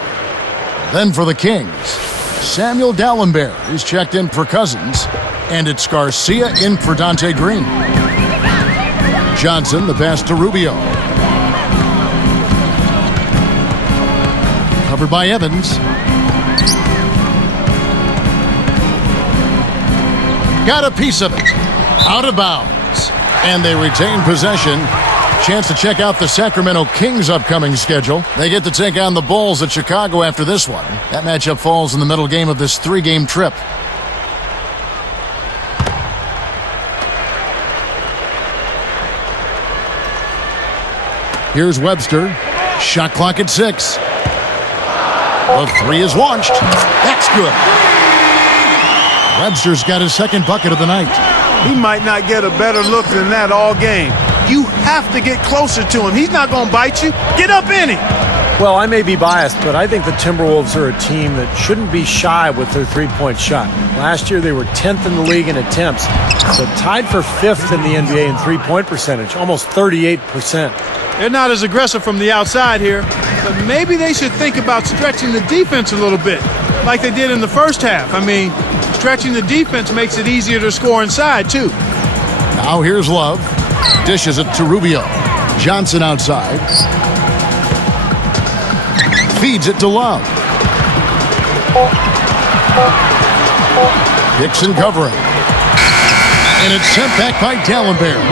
Then for the Kings, Samuel Dalembert, he's checked in for Cousins. And it's Garcia in for Dante Green. Johnson, the pass to Rubio. Covered by Evans. Got a piece of it. Out of bounds. And they retain possession. Chance to check out the Sacramento Kings' upcoming schedule. They get to take on the Bulls at Chicago after this one. That matchup falls in the middle game of this 3-game trip. Here's Webster. Shot clock at 6. The 3 is launched. That's good. Webster's got his second bucket of the night. He might not get a better look than that all game. You have to get closer to him. He's not going to bite you. Get up in him. Well, I may be biased, but I think the Timberwolves are a team that shouldn't be shy with their three-point shot. Last year, they were 10th in the league in attempts, so tied for 5th in the NBA in three-point percentage, almost 38%. They're not as aggressive from the outside here, but maybe they should think about stretching the defense a little bit, like they did in the first half. I mean, stretching the defense makes it easier to score inside, too. Now here's Love. Dishes it to Rubio. Johnson outside. Feeds it to Love. Hickson covering. And it's sent back by Dalembert.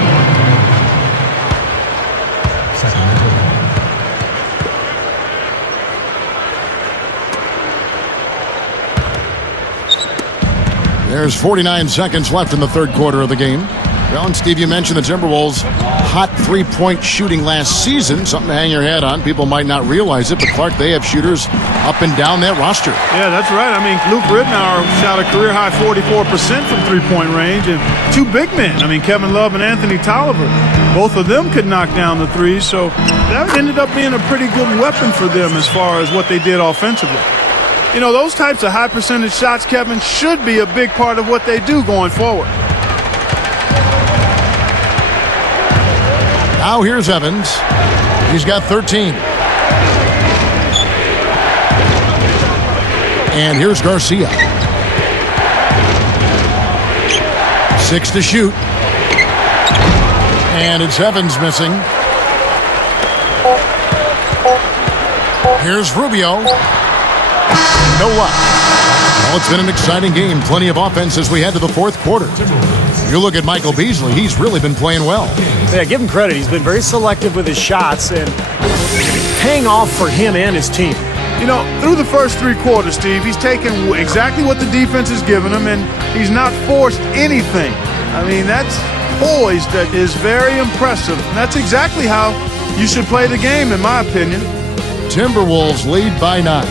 There's 49 seconds left in the third quarter of the game. Well, and Steve, you mentioned the Timberwolves' hot three-point shooting last season. Something to hang your hat on. People might not realize it, but Clark, they have shooters up and down that roster. Yeah, that's right. I mean, Luke Ridnour shot a career-high 44% from three-point range, and 2 big men. I mean, Kevin Love and Anthony Tolliver. Both of them could knock down the threes, so that ended up being a pretty good weapon for them as far as what they did offensively. You know, those types of high-percentage shots, Kevin, should be a big part of what they do going forward. Now here's Evans. He's got 13. And here's Garcia. 6 to shoot. And it's Evans missing. Here's Rubio. No luck. Well, it's been an exciting game. Plenty of offense as we head to the fourth quarter. You look at Michael Beasley. He's really been playing well. Yeah, give him credit. He's been very selective with his shots and paying off for him and his team. You know, through the first 3 quarters, Steve, he's taken exactly what the defense has given him, and he's not forced anything. I mean, that's poise that is very impressive. And that's exactly how you should play the game, in my opinion. Timberwolves lead by 9.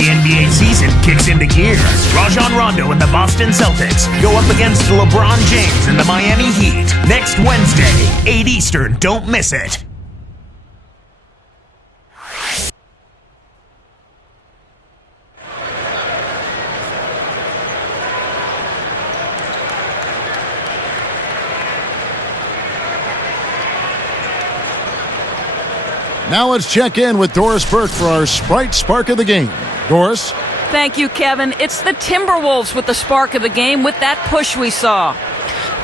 the NBA season kicks into gear. Rajon Rondo and the Boston Celtics go up against LeBron James and the Miami Heat next Wednesday, 8 Eastern. Don't miss it. Now let's check in with Doris Burke for our Sprite Spark of the Game. Doris? Thank you, Kevin. It's the Timberwolves with the spark of the game with that push we saw.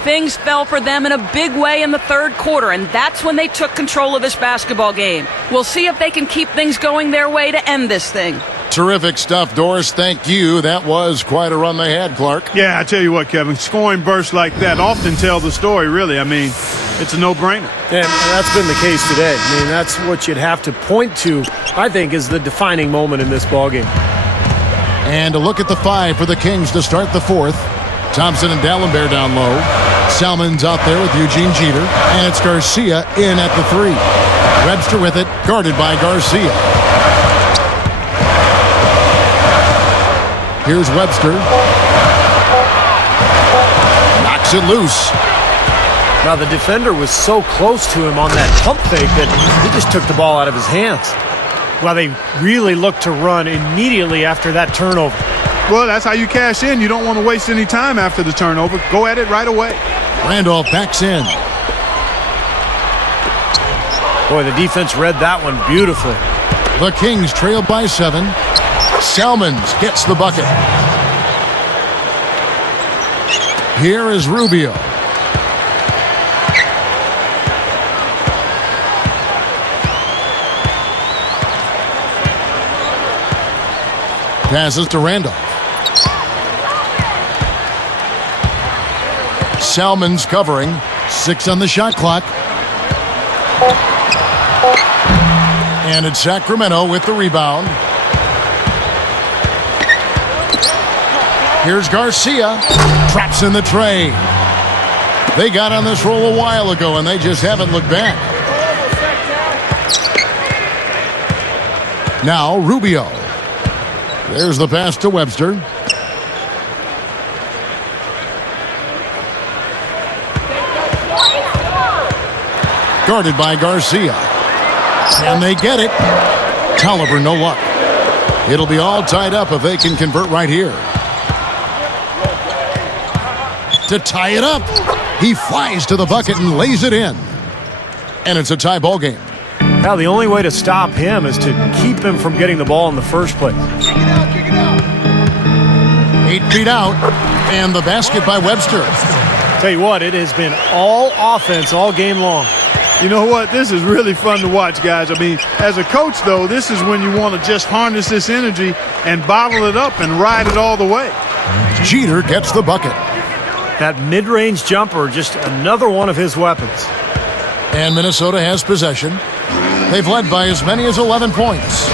Things fell for them in a big way in the third quarter, and that's when they took control of this basketball game. We'll see if they can keep things going their way to end this thing. Terrific stuff, Doris. Thank you. That was quite a run they had, Clark. Yeah, I tell you what, Kevin, scoring bursts like that often tell the story, really. I mean, it's a no-brainer. And that's been the case today. I mean, that's what you'd have to point to, I think, is the defining moment in this ballgame. And a look at the 5 for the Kings to start the fourth. Thompson and Dallenberg down low. Salmon's out there with Eugene Jeter. And it's Garcia in at the 3. Webster with it, guarded by Garcia. Here's Webster. Knocks it loose. Now, the defender was so close to him on that pump fake that he just took the ball out of his hands. Well, they really looked to run immediately after that turnover. Well, that's how you cash in. You don't want to waste any time after the turnover. Go at it right away. Randolph backs in. Boy, the defense read that one beautifully. The Kings trail by 7. Salmons gets the bucket. Here is Rubio. Passes to Randolph. Salmon's covering. 6 on the shot clock. And it's Sacramento with the rebound. Here's Garcia. Traps in the tray. They got on this roll a while ago, and they just haven't looked back. Now Rubio. There's the pass to Webster. Guarded by Garcia. And they get it. Tolliver, no luck. It'll be all tied up if they can convert right here. To tie it up. He flies to the bucket and lays it in. And it's a tie ball game. Now, the only way to stop him is to keep him from getting the ball in the first place. 8 feet out. And the basket by Webster. Tell you what, it has been all offense all game long. You know what? This is really fun to watch, guys. I mean, as a coach, though, this is when you want to just harness this energy and bottle it up and ride it all the way. Jeter gets the bucket. That mid-range jumper, just another one of his weapons. And Minnesota has possession. They've led by as many as 11 points.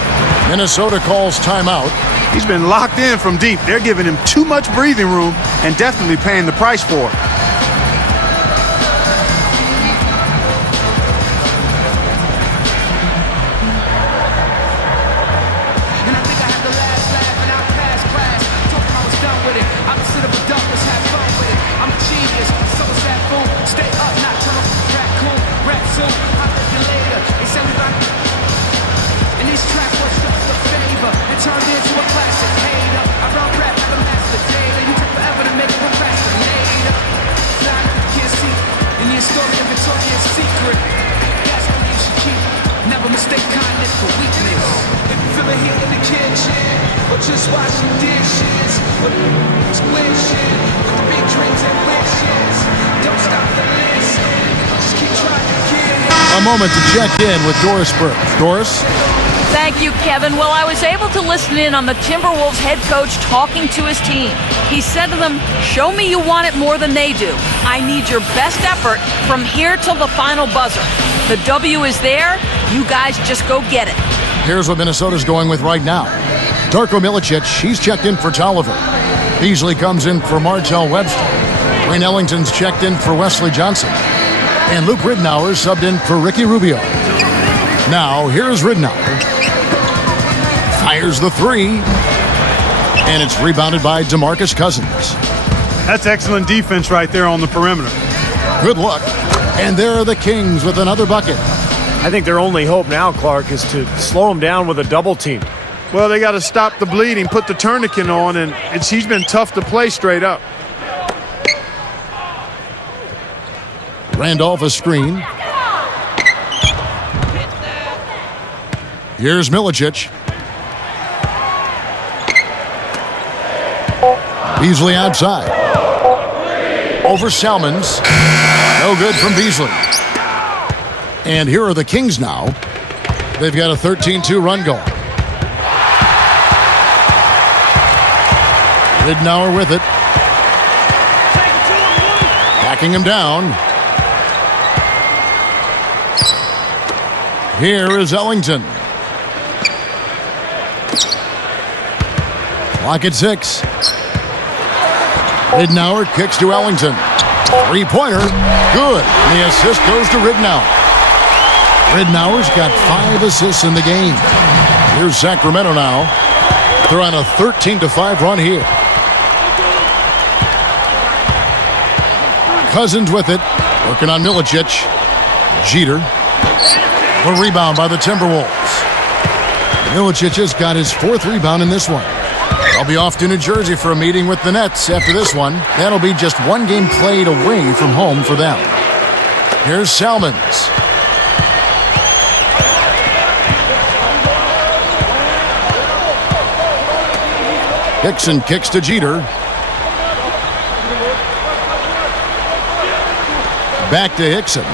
Minnesota calls timeout. He's been locked in from deep. They're giving him too much breathing room and definitely paying the price for it. Just washing dishes, squishing, big dreams and wishes. Don't stop the listen, just keep trying to get it. A moment to check in with Doris Burke. Doris? Thank you, Kevin. Well, I was able to listen in on the Timberwolves head coach talking to his team. He said to them, show me you want it more than they do. I need your best effort from here till the final buzzer. The W is there. You guys just go get it. Here's what Minnesota's going with right now. Darko Milicic, he's checked in for Tolliver. Beasley comes in for Martell Webster. Wayne Ellington's checked in for Wesley Johnson. And Luke Ridnour subbed in for Ricky Rubio. Now, here's Ridnour. Fires the 3. And it's rebounded by DeMarcus Cousins. That's excellent defense right there on the perimeter. Good luck. And there are the Kings with another bucket. I think their only hope now, Clark, is to slow him down with a double team. Well, they got to stop the bleeding, put the tourniquet on, and he's been tough to play straight up. Randolph a screen. Here's Milicic. Beasley outside. Over Salmons. No good from Beasley. And here are the Kings now. They've got a 13-2 run going. Ridnour with it. Backing him down. Here is Ellington. Clock at 6. Ridnour kicks to Ellington. Three-pointer. Good. And the assist goes to Ridnour. Ridnour's got 5 assists in the game. Here's Sacramento now. They're on a 13-5 run here. Cousins with it. Working on Milicic. Jeter. A rebound by the Timberwolves. Milicic has got his 4th rebound in this one. I'll be off to New Jersey for a meeting with the Nets after this one. That'll be just 1 game played away from home for them. Here's Salmons. Hickson kicks to Jeter. Back to Hickson.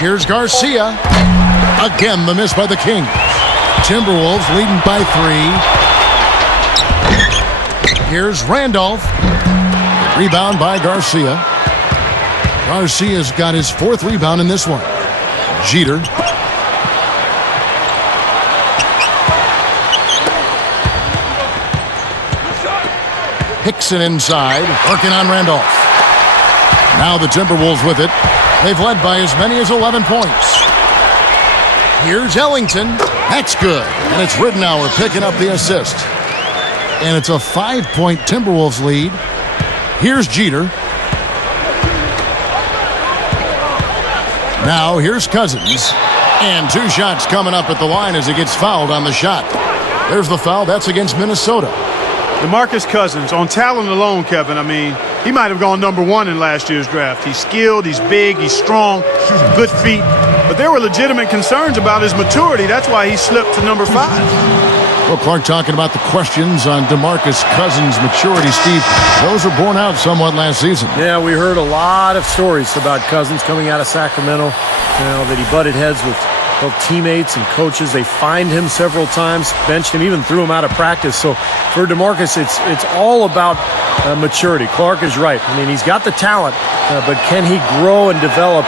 Here's Garcia. Again, the miss by the Kings. Timberwolves leading by 3. Here's Randolph. Rebound by Garcia. Garcia's got his 4th rebound in this one. Jeter. Hickson inside, working on Randolph. Now the Timberwolves with it. They've led by as many as 11 points. Here's Ellington. That's good. And it's Ridnour picking up the assist. And it's a 5-point Timberwolves lead. Here's Jeter. Now here's Cousins. And 2 shots coming up at the line as he gets fouled on the shot. There's the foul. That's against Minnesota. DeMarcus Cousins, on talent alone, Kevin, I mean, he might have gone number 1 in last year's draft. He's skilled, he's big, he's strong, good feet. But there were legitimate concerns about his maturity. That's why he slipped to number 5. Well, Clark talking about the questions on DeMarcus Cousins' maturity, Steve. Those were borne out somewhat last season. Yeah, we heard a lot of stories about Cousins coming out of Sacramento, that he butted heads with both teammates and coaches. They fined him several times, benched him, even threw him out of practice. So for DeMarcus, it's all about maturity. Clark is right. I mean, he's got the talent, but can he grow and develop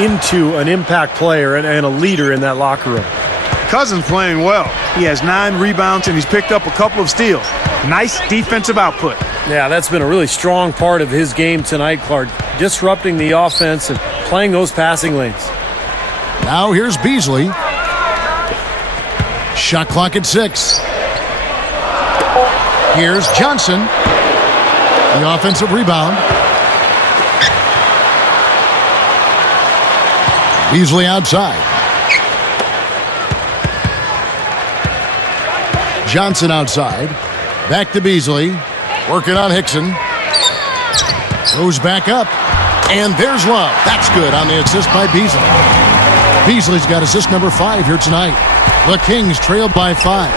into an impact player and a leader in that locker room? Cousins playing well. He has 9 rebounds and he's picked up a couple of steals. Nice defensive output. Yeah, that's been a really strong part of his game tonight, Clark. Disrupting the offense and playing those passing lanes. Now here's Beasley. Shot clock at 6. Here's Johnson. The offensive rebound. Beasley outside. Johnson outside. Back to Beasley. Working on Hickson. Goes back up. And there's Love. That's good on the assist by Beasley. Beasley's got assist number 5 here tonight. The Kings trail by 5.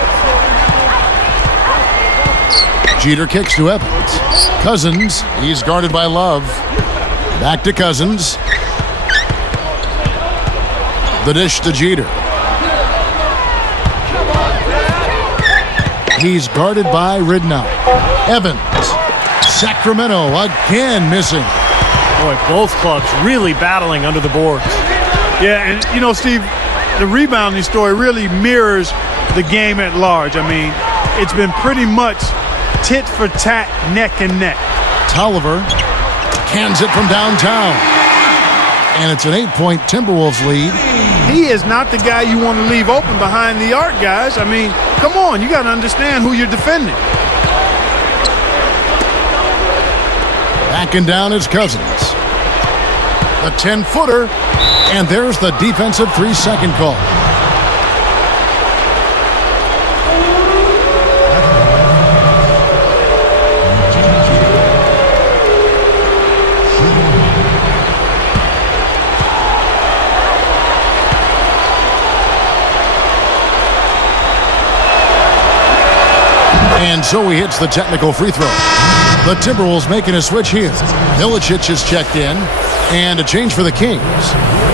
Jeter kicks to Evans. Cousins, he's guarded by Love. Back to Cousins. The dish to Jeter. He's guarded by Ridnour. Evans. Sacramento again missing. Boy, both clubs really battling under the boards. Yeah, and you know, Steve, the rebounding story really mirrors the game at large. I mean, it's been pretty much tit for tat, neck and neck. Tolliver cans it from downtown. And it's an 8-point Timberwolves lead. He is not the guy you want to leave open behind the arc, guys. I mean, come on, you got to understand who you're defending. Backing down is Cousins. The 10-footer, and there's the defensive 3-second call. And so he hits the technical free throw. The Timberwolves making a switch here. Milicic is checked in. And a change for the Kings.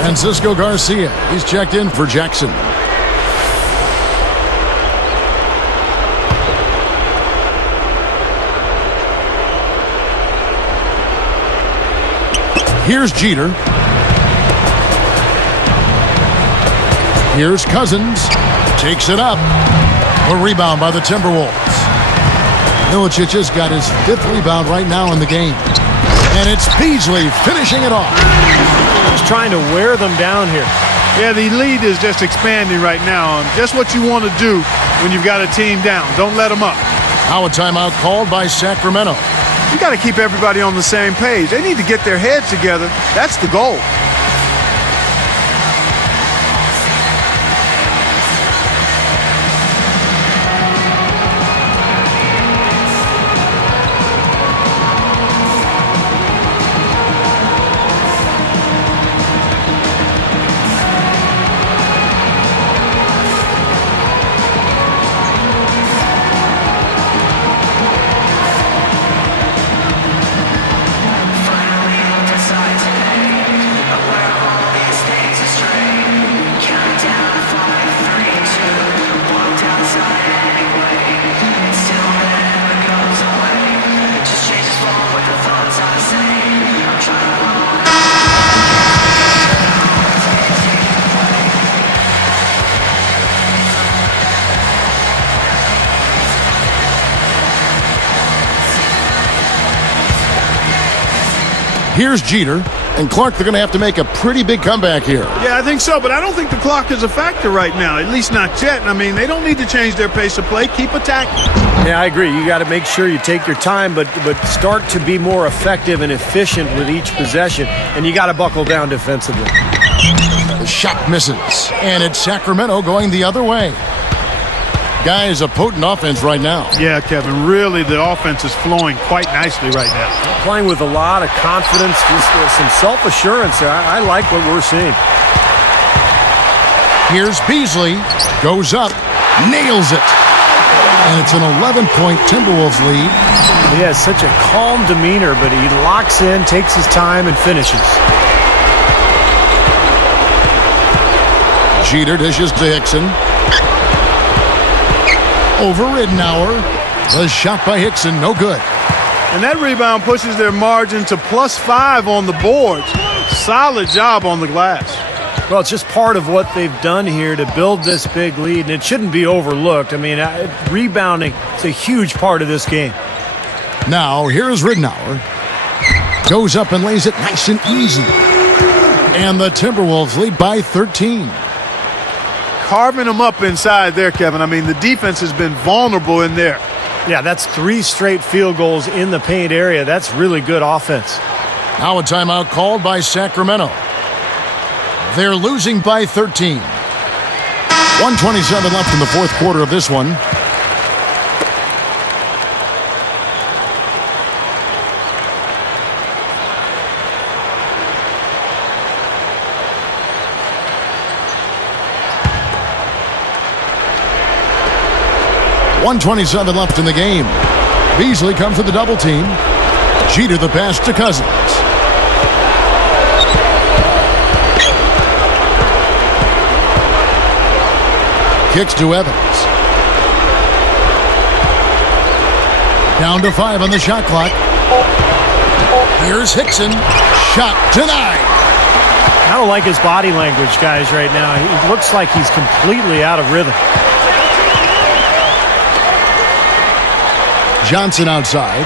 Francisco Garcia, he's checked in for Jackson. Here's Jeter. Here's Cousins. Takes it up. A rebound by the Timberwolves. Milicic has got his 5th rebound right now in the game. And it's Beasley finishing it off. He's trying to wear them down here. Yeah, the lead is just expanding right now. Just what you want to do when you've got a team down. Don't let them up. Now a timeout called by Sacramento. You got to keep everybody on the same page. They need to get their heads together. That's the goal. Here's Jeter. And Clark, they're going to have to make a pretty big comeback here. Yeah, I think so, but I don't think the clock is a factor right now, at least not yet. I mean, they don't need to change their pace of play. Keep attacking. Yeah, I agree. You got to make sure you take your time, but start to be more effective and efficient with each possession, and you got to buckle down defensively. The shot misses, and it's Sacramento going the other way. Guys, a potent offense right now. Yeah, Kevin, really the offense is flowing quite nicely right now. Playing with a lot of confidence, just some self-assurance. I like what we're seeing. Here's Beasley. Goes up. Nails it. And it's an 11-point Timberwolves lead. He has such a calm demeanor, but he locks in, takes his time, and finishes. Jeter dishes to Hickson. Over Ridnour. The shot by Hickson, no good. And that rebound pushes their margin to +5 on the boards. Solid job on the glass. Well, it's just part of what they've done here to build this big lead, and it shouldn't be overlooked. I mean, rebounding is a huge part of this game. Now, here's Ridnour. Goes up and lays it nice and easy. And the Timberwolves lead by 13. Carving them up inside there, Kevin. I mean, the defense has been vulnerable in there. Yeah, that's 3 straight field goals in the paint area. That's really good offense. Now a timeout called by Sacramento. They're losing by 13. 1:27 left in the fourth quarter of this one. .127 left in the game. Beasley comes with the double team. Jeter the pass to Cousins. Kicks to Evans. Down to 5 on the shot clock. Here's Hickson. Shot denied. I don't like his body language, guys, right now. He looks like he's completely out of rhythm. Johnson outside.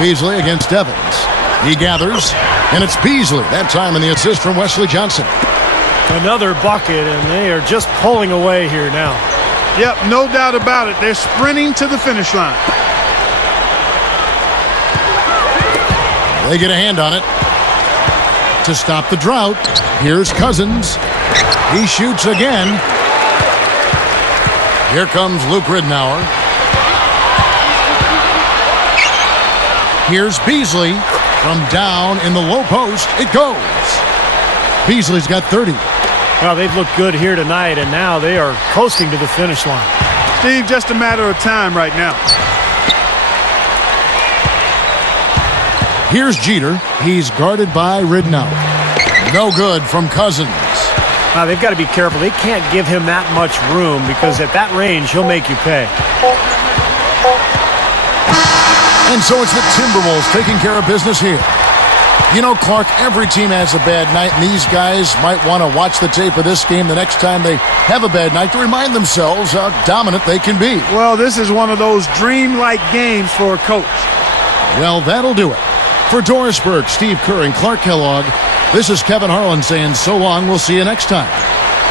Beasley against Evans. He gathers, and it's Beasley. That time in the assist from Wesley Johnson. Another bucket, and they are just pulling away here now. Yep, no doubt about it. They're sprinting to the finish line. They get a hand on it. To stop the drought, here's Cousins. He shoots again. Here comes Luke Ridnour. Here's Beasley. From down in the low post, it goes. Beasley's got 30. Well, they've looked good here tonight, and now they are coasting to the finish line. Steve, just a matter of time right now. Here's Jeter. He's guarded by Ridnour. No good from Cousins. Now, they've got to be careful. They can't give him that much room because at that range, he'll make you pay. And so it's the Timberwolves taking care of business here. You know, Clark, every team has a bad night, and these guys might want to watch the tape of this game the next time they have a bad night to remind themselves how dominant they can be. Well, this is one of those dreamlike games for a coach. Well, that'll do it. For Doris Burke, Steve Kerr, and Clark Kellogg, this is Kevin Harlan saying so long. We'll see you next time.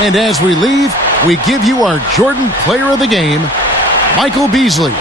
And as we leave, we give you our Jordan Player of the Game, Michael Beasley.